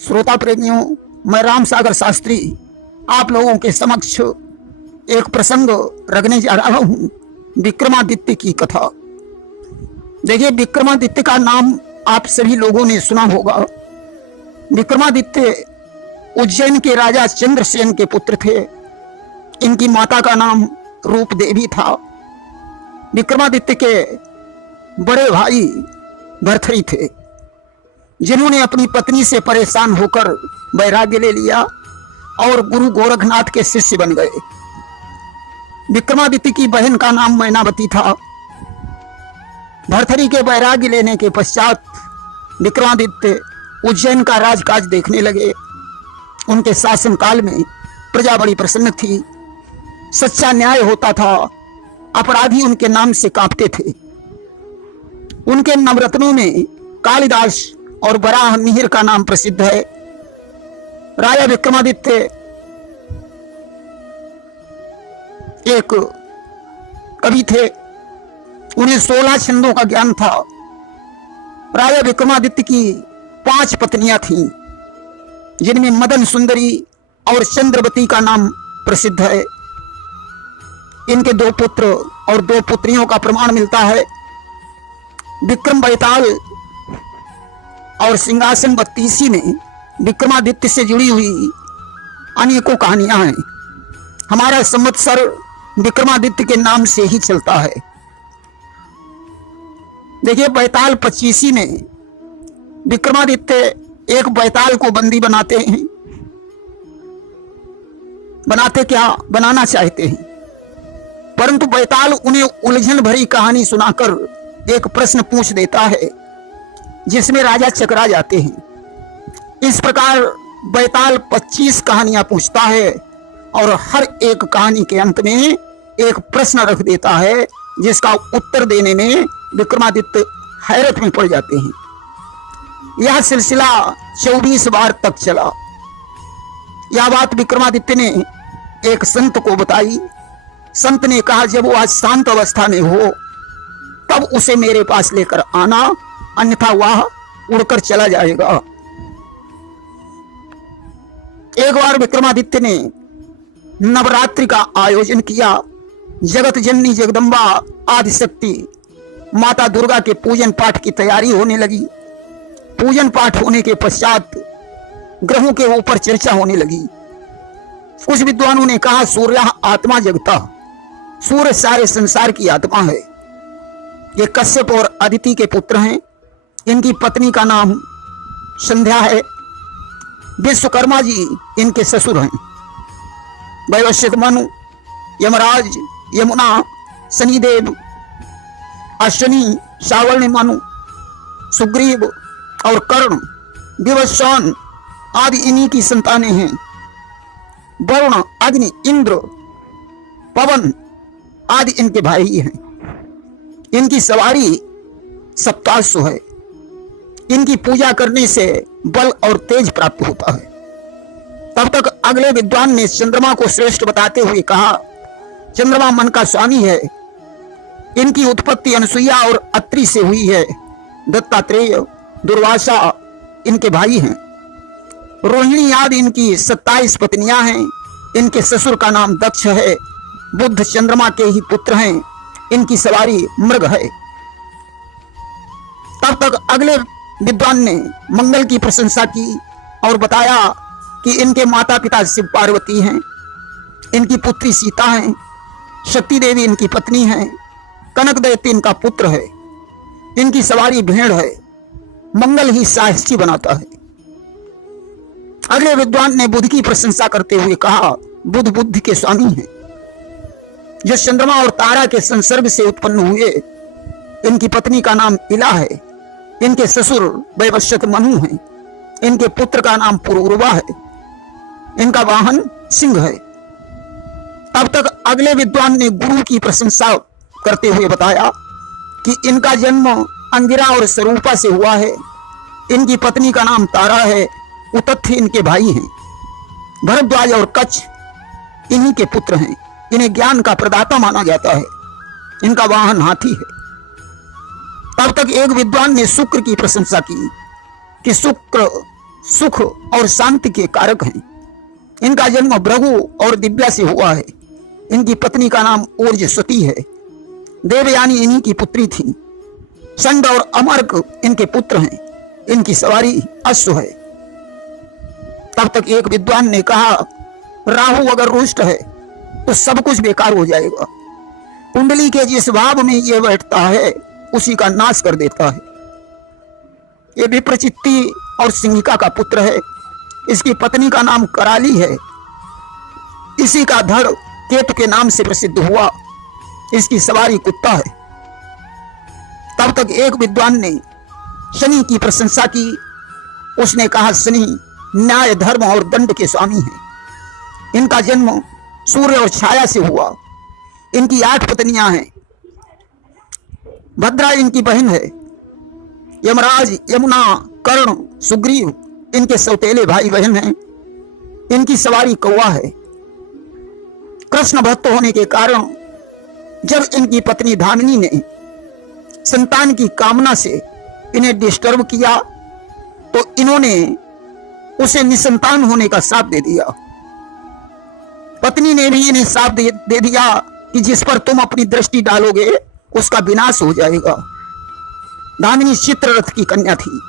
श्रोता प्रेमियों, मैं राम सागर शास्त्री आप लोगों के समक्ष एक प्रसंग रखने जा रहा हूं, विक्रमादित्य की कथा। देखिए, विक्रमादित्य का नाम आप सभी लोगों ने सुना होगा। विक्रमादित्य उज्जैन के राजा चंद्रसेन के पुत्र थे। इनकी माता का नाम रूप देवी था। विक्रमादित्य के बड़े भाई भर्तृहरि थे, जिन्होंने अपनी पत्नी से परेशान होकर वैराग्य ले लिया और गुरु गोरखनाथ के शिष्य बन गए। विक्रमादित्य की बहन का नाम मैनावती था। भर्तृहरि के वैराग्य लेने के पश्चात विक्रमादित्य उज्जैन का राजकाज देखने लगे। उनके शासनकाल में प्रजा बड़ी प्रसन्न थी, सच्चा न्याय होता था, अपराधी उनके नाम से कांपते थे। उनके नवरत्नों में कालिदास और वराह मिहिर का नाम प्रसिद्ध है। राजा विक्रमादित्य एक कवि थे, उन्हें 16 छंदों का ज्ञान था। राजा विक्रमादित्य की 5 पत्नियां थीं, जिनमें मदन सुंदरी और चंद्रवती का नाम प्रसिद्ध है। इनके 2 पुत्र और 2 पुत्रियों का प्रमाण मिलता है। विक्रम बैताल और सिंहासन 32 में विक्रमादित्य से जुड़ी हुई अनेकों कहानियां हैं। हमारा संवत्सर विक्रमादित्य के नाम से ही चलता है। देखिए, बैताल 25 में विक्रमादित्य एक बैताल को बंदी बनाते हैं। बनाना चाहते हैं, परंतु बैताल उन्हें उलझन भरी कहानी सुनाकर एक प्रश्न पूछ देता है, जिसमें राजा चकरा जाते हैं। इस प्रकार बैताल 25 कहानियां पूछता है और हर एक कहानी के अंत में एक प्रश्न रख देता है, जिसका उत्तर देने में विक्रमादित्य हैरत में पड़ जाते हैं। यह सिलसिला 24 बार तक चला। यह बात विक्रमादित्य ने एक संत को बताई। संत ने कहा, जब वह शांत अवस्था में हो तब उसे मेरे पास लेकर आना, अन्यथा वह उड़कर चला जाएगा। एक बार विक्रमादित्य ने नवरात्रि का आयोजन किया। जगत जननी जगदम्बा आदिशक्ति माता दुर्गा के पूजन पाठ की तैयारी होने लगी। पूजन पाठ होने के पश्चात ग्रहों के ऊपर चर्चा होने लगी। कुछ विद्वानों ने कहा, सूर्य आत्मा जगता, सूर्य सारे संसार की आत्मा है। ये कश्यप और अदिति के पुत्र हैं। इनकी पत्नी का नाम संध्या है। विश्वकर्मा जी इनके ससुर हैं। वैवस्वत मनु, यमराज, यमुना, शनिदेव, अश्विनी, सावर्ण मनु, सुग्रीव और कर्ण, विवस्वान आदि इन्हीं की संतानें हैं। वरुण, अग्नि, इंद्र, पवन आदि इनके भाई हैं। इनकी सवारी सप्ताश्व है। इनकी पूजा करने से बल और तेज प्राप्त होता है। तब तक अगले विद्वान ने चंद्रमा को श्रेष्ठ बताते हुए कहा, चंद्रमा मन का स्वामी है। इनकी उत्पत्ति अनसुईया और अत्रि से हुई है। दत्तात्रेय, दुर्वासा इनके भाई हैं। रोहिणी आदि इनकी 27 पत्नियां हैं। इनके ससुर का नाम दक्ष है। बुध चंद्रमा के ही पुत्र हैं। इनकी सवारी मृग है। तब तक अगले विद्वान ने मंगल की प्रशंसा की और बताया कि इनके माता पिता शिव पार्वती हैं। इनकी पुत्री सीता हैं। शक्ति देवी इनकी पत्नी हैं। कनक दैत्य इनका पुत्र है। इनकी सवारी भेड़ है। मंगल ही साहसी बनाता है। अगले विद्वान ने बुध की प्रशंसा करते हुए कहा, बुध बुद्धि के स्वामी हैं, जो चंद्रमा और तारा के संसर्ग से उत्पन्न हुए। इनकी पत्नी का नाम इला है। इनके ससुर वैवस्वत मनु हैं। इनके पुत्र का नाम पुरुरवा है। इनका वाहन सिंह है। तब तक अगले विद्वान ने गुरु की प्रशंसा करते हुए बताया कि इनका जन्म अंगिरा और स्वरूपा से हुआ है। इनकी पत्नी का नाम तारा है। उतथ्य इनके भाई हैं। भरद्वाज और कच्छ इन्हीं के पुत्र हैं। इन्हें ज्ञान का प्रदाता माना जाता है। इनका वाहन हाथी है। तब तक एक विद्वान ने शुक्र की प्रशंसा की कि शुक्र सुख और शांति के कारक हैं। इनका जन्म भृगु और दिव्या से हुआ है। इनकी पत्नी का नाम ओजस्वती है। देवयानी इन्हीं की पुत्री थी। संड और अमर्क इनके पुत्र हैं। इनकी सवारी अश्व है। तब तक एक विद्वान ने कहा, राहु अगर रुष्ट है तो सब कुछ बेकार हो जाएगा। कुंडली के जिस भाव में ये बैठता है उसी का नाश कर देता है। ये विप्रचित्ती और सिंहिका का पुत्र है। इसकी पत्नी का नाम कराली है। इसी का धड़ केतु के नाम से प्रसिद्ध हुआ। इसकी सवारी कुत्ता है। तब तक एक विद्वान ने शनि की प्रशंसा की। उसने कहा, शनि न्याय, धर्म और दंड के स्वामी हैं। इनका जन्म सूर्य और छाया से हुआ। इनकी 8 पत्नियां हैं। भद्रा इनकी बहन है। यमराज, यमुना, कर्ण, सुग्रीव इनके सौतेले भाई बहन हैं। इनकी सवारी कौवा है। कृष्ण भक्त होने के कारण जब इनकी पत्नी धामिनी ने संतान की कामना से इन्हें डिस्टर्ब किया तो इन्होंने उसे निसंतान होने का श्राप दे दिया। पत्नी ने भी इन्हें श्राप दे दिया कि जिस पर तुम अपनी दृष्टि डालोगे उसका विनाश हो जाएगा। दामिनी चित्ररथ की कन्या थी।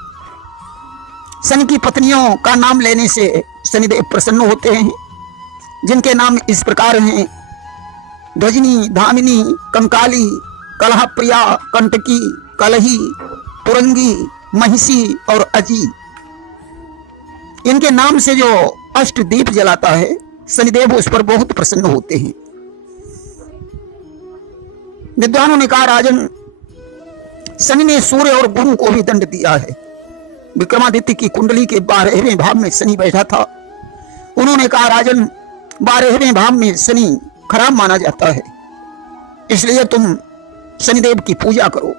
शनि की पत्नियों का नाम लेने से शनिदेव प्रसन्न होते हैं, जिनके नाम इस प्रकार हैं, ध्वजिनी, धामिनी, कंकाली, कलहप्रिया, कंटकी, कलही, तुरंगी, महिषी और अजी। इनके नाम से जो अष्ट दीप जलाता है शनिदेव उस पर बहुत प्रसन्न होते हैं। विद्वानों ने कहा, राजन, शनि ने सूर्य और गुरु को भी दंड दिया है। विक्रमादित्य की कुंडली के 12वें भाव में शनि बैठा था। उन्होंने कहा, राजन, 12वें भाव में शनि खराब माना जाता है, इसलिए तुम शनिदेव की पूजा करो।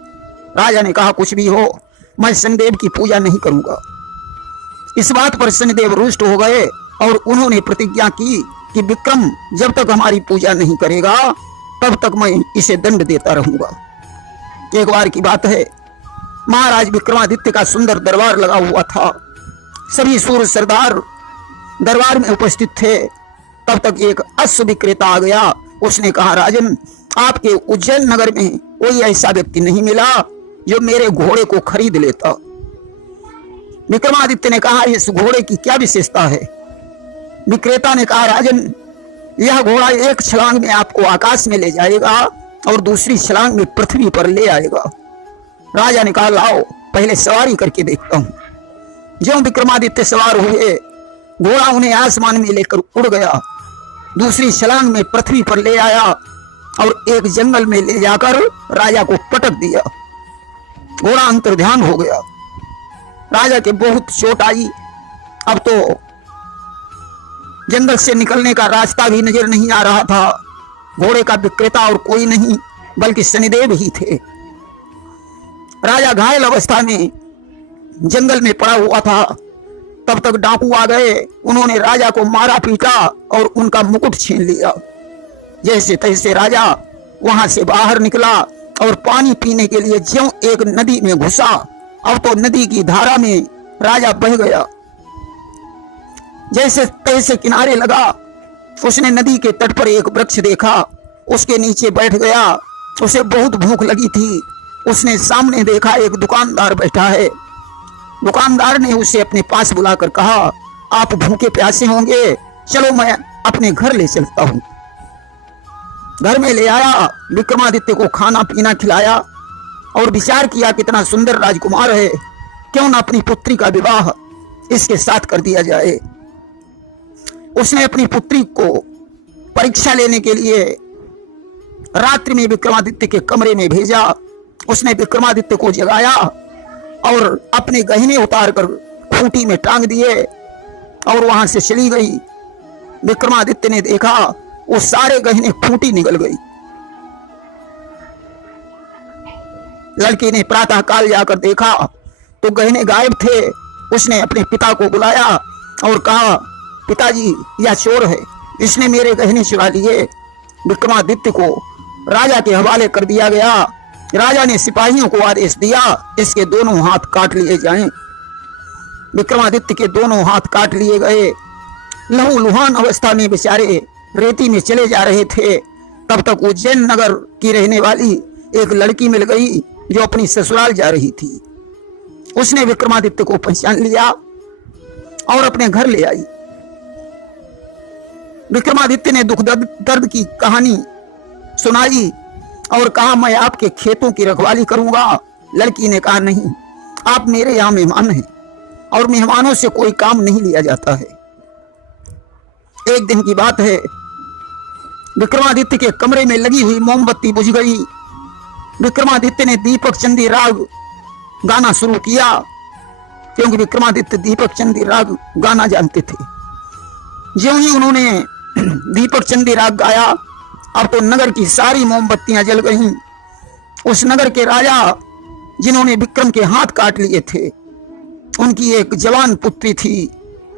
राजा ने कहा, कुछ भी हो, मैं शनिदेव की पूजा नहीं करूंगा। इस बात पर शनिदेव रुष्ट हो गए और उन्होंने प्रतिज्ञा की कि विक्रम जब तक हमारी पूजा नहीं करेगा तब तक मैं इसे दंड देता रहूंगा। एक बार की बात है, महाराज विक्रमादित्य का सुंदर दरबार लगा हुआ था। सभी सूर सरदार दरबार में उपस्थित थे। तब तक एक अश्व विक्रेता आ गया। उसने कहा, राजन, आपके उज्जैन नगर में कोई ऐसा व्यक्ति नहीं मिला जो मेरे घोड़े को खरीद लेता। विक्रमादित्य ने कहा, इस घोड़े की क्या विशेषता है? विक्रेता ने कहा, राजन, यह घोड़ा एक छलांग में आपको आकाश में ले जाएगा और दूसरी छलांग में पृथ्वी पर ले आएगा। राजा ने कहा, लाओ पहले सवारी करके देखता हूं। जो विक्रमादित्य सवार हुए, घोड़ा उन्हें आसमान में लेकर उड़ गया, दूसरी छलांग में पृथ्वी पर ले आया और एक जंगल में ले जाकर राजा को पटक दिया। घोड़ा अंतर्ध्यान हो गया। राजा के बहुत चोट आई। अब तो जंगल से निकलने का रास्ता भी नजर नहीं आ रहा था। घोड़े का विक्रेता और कोई नहीं बल्कि शनिदेव ही थे। राजा घायल अवस्था में जंगल में पड़ा हुआ था। तब तक डाकू आ गए। उन्होंने राजा को मारा पीटा और उनका मुकुट छीन लिया। जैसे तैसे राजा वहां से बाहर निकला और पानी पीने के लिए ज्यों एक नदी में घुसा। अब तो नदी की धारा में राजा बह गया। जैसे तैसे किनारे लगा, उसने नदी के तट पर एक वृक्ष देखा, उसके नीचे बैठ गया। उसे बहुत भूख लगी थी। उसने सामने देखा एक दुकानदार बैठा है। दुकानदार ने उसे अपने पास बुलाकर कहा, आप भूखे प्यासे होंगे, चलो मैं अपने घर ले चलता हूं। घर में ले आया, विक्रमादित्य को खाना पीना खिलाया और विचार किया, कितना सुंदर राजकुमार है, क्यों न अपनी पुत्री का विवाह इसके साथ कर दिया जाए। उसने अपनी पुत्री को परीक्षा लेने के लिए रात्रि में विक्रमादित्य के कमरे में भेजा। उसने विक्रमादित्य को जगाया और अपने गहने उतार कर खूंटी में टांग दिए और वहां से चली गई। विक्रमादित्य ने देखा वो सारे गहने खूंटी निकल गई। लड़की ने प्रातः काल जाकर देखा तो गहने गायब थे। उसने अपने पिता को बुलाया और कहा, पिताजी, यह चोर है, इसने मेरे गहने चुरा लिए। विक्रमादित्य को राजा के हवाले कर दिया गया। राजा ने सिपाहियों को आदेश दिया, इसके दोनों हाथ काट लिए जाएं। विक्रमादित्य के दोनों हाथ काट लिए गए। लहू लुहान अवस्था में बेचारे रेती में चले जा रहे थे। तब तक उज्जैन नगर की रहने वाली एक लड़की मिल गई जो अपनी ससुराल जा रही थी। उसने विक्रमादित्य को पहचान लिया और अपने घर ले आई। विक्रमादित्य ने दुख दर्द की कहानी सुनाई और कहा, मैं आपके खेतों की रखवाली करूंगा। लड़की ने कहा, नहीं, आप मेरे यहां मेहमान हैं और मेहमानों से कोई काम नहीं लिया जाता है। एक दिन की बात है, विक्रमादित्य के कमरे में लगी हुई मोमबत्ती बुझ गई। विक्रमादित्य ने दीपक चंदी राग गाना शुरू किया, क्योंकि विक्रमादित्य दीपक चंदी राग गाना जानते थे। ज्यों ही उन्होंने दीपक चंदी राग गाया, अब तो नगर की सारी मोमबत्तियां जल गईं। उस नगर के राजा जिन्होंने विक्रम के हाथ काट लिए थे, उनकी एक जवान पुत्री थी।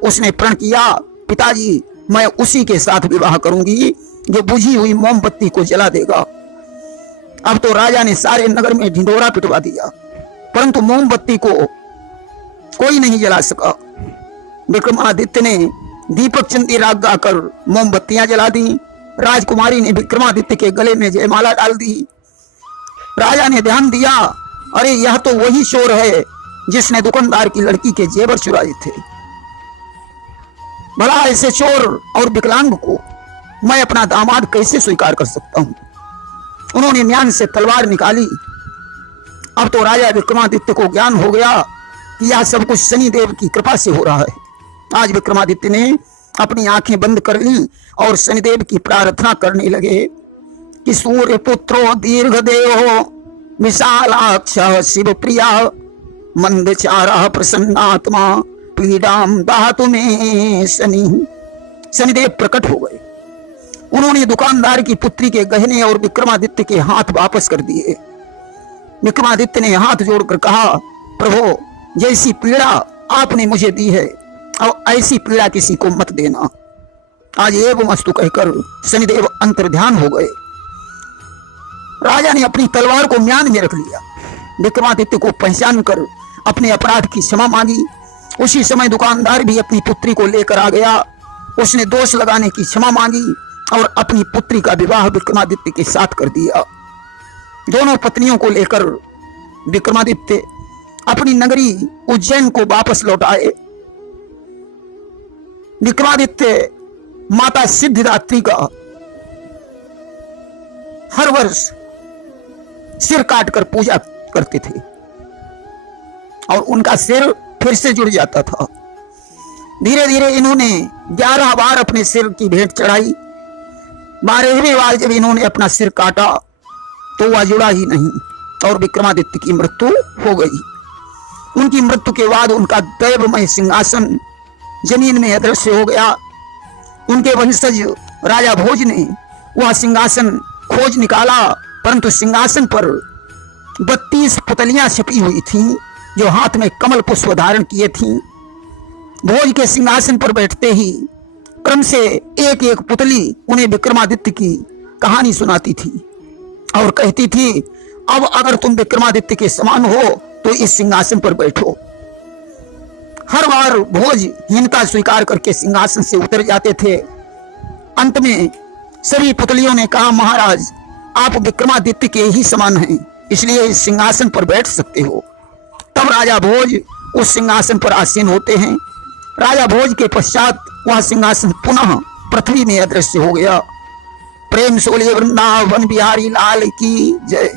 उसने प्रण किया, पिताजी, मैं उसी के साथ विवाह करूंगी जो बुझी हुई मोमबत्ती को जला देगा। अब तो राजा ने सारे नगर में ढिंढोरा पिटवा दिया, परंतु मोमबत्ती को कोई नहीं जला सका। विक्रमादित्य ने दीपक चंदी राग गाकर मोमबत्तियां जला दी। राजकुमारी ने विक्रमादित्य के गले में जयमाला डाल दी। राजा ने ध्यान दिया, अरे यह तो वही चोर है जिसने दुकानदार की लड़की के जेवर चुराए थे। भला ऐसे चोर और विकलांग को मैं अपना दामाद कैसे स्वीकार कर सकता हूं। उन्होंने म्यान से तलवार निकाली। अब तो राजा विक्रमादित्य को ज्ञान हो गया कि यह सब कुछ शनिदेव की कृपा से हो रहा है। आज विक्रमादित्य ने अपनी आंखें बंद कर ली और शनिदेव की प्रार्थना करने लगे कि सूर्य पुत्रो दीर्घदेहो विशालाक्ष शिव प्रिया मंदचारा प्रसन्नात्मा पीड़ाम दातु में शनि। शनिदेव प्रकट हो गए। उन्होंने दुकानदार की पुत्री के गहने और विक्रमादित्य के हाथ वापस कर दिए। विक्रमादित्य ने हाथ जोड़कर कहा, प्रभु, जैसी पीड़ा आपने मुझे दी है, अब ऐसी पीड़ा किसी को मत देना। आज एवमस्तु कहकर शनिदेव अंतर्ध्यान हो गए। राजा ने अपनी तलवार को म्यान में रख लिया। विक्रमादित्य को पहचान कर अपने अपराध की क्षमा मांगी। उसी समय दुकानदार भी अपनी पुत्री को लेकर आ गया। उसने दोष लगाने की क्षमा मांगी और अपनी पुत्री का विवाह विक्रमादित्य के साथ कर दिया। दोनों पत्नियों को लेकर विक्रमादित्य अपनी नगरी उज्जैन को वापस लौट आए। विक्रमादित्य माता सिद्धिदात्री का हर वर्ष सिर काटकर पूजा करते थे और उनका सिर फिर से जुड़ जाता था। धीरे धीरे इन्होंने 11 बार अपने सिर की भेंट चढ़ाई। 12वें बार जब इन्होंने अपना सिर काटा तो वह जुड़ा ही नहीं और विक्रमादित्य की मृत्यु हो गई। उनकी मृत्यु के बाद उनका दैवमय सिंहासन जमीन में अदृश्य हो गया। उनके वंशज राजा भोज ने वह सिंहासन खोज निकाला, परंतु सिंहासन पर 32 पुतलियां छपी हुई थीं जो हाथ में कमल पुष्प धारण किए थीं। भोज के सिंहासन पर बैठते ही क्रम से एक एक पुतली उन्हें विक्रमादित्य की कहानी सुनाती थी और कहती थी, अब अगर तुम विक्रमादित्य के समान हो तो इस सिंहासन पर बैठो। हर बार भोज हीनता स्वीकार करके सिंहासन से उतर जाते थे। अंत में सभी पुतलियों ने कहा, महाराज, आप विक्रमादित्य के ही समान हैं, इसलिए इस सिंहासन पर बैठ सकते हो। तब राजा भोज उस सिंहासन पर आसीन होते हैं। राजा भोज के पश्चात वह सिंहासन पुनः पृथ्वी में अदृश्य हो गया। प्रेम सोलिए वृंदावन बिहारी लाल की जय।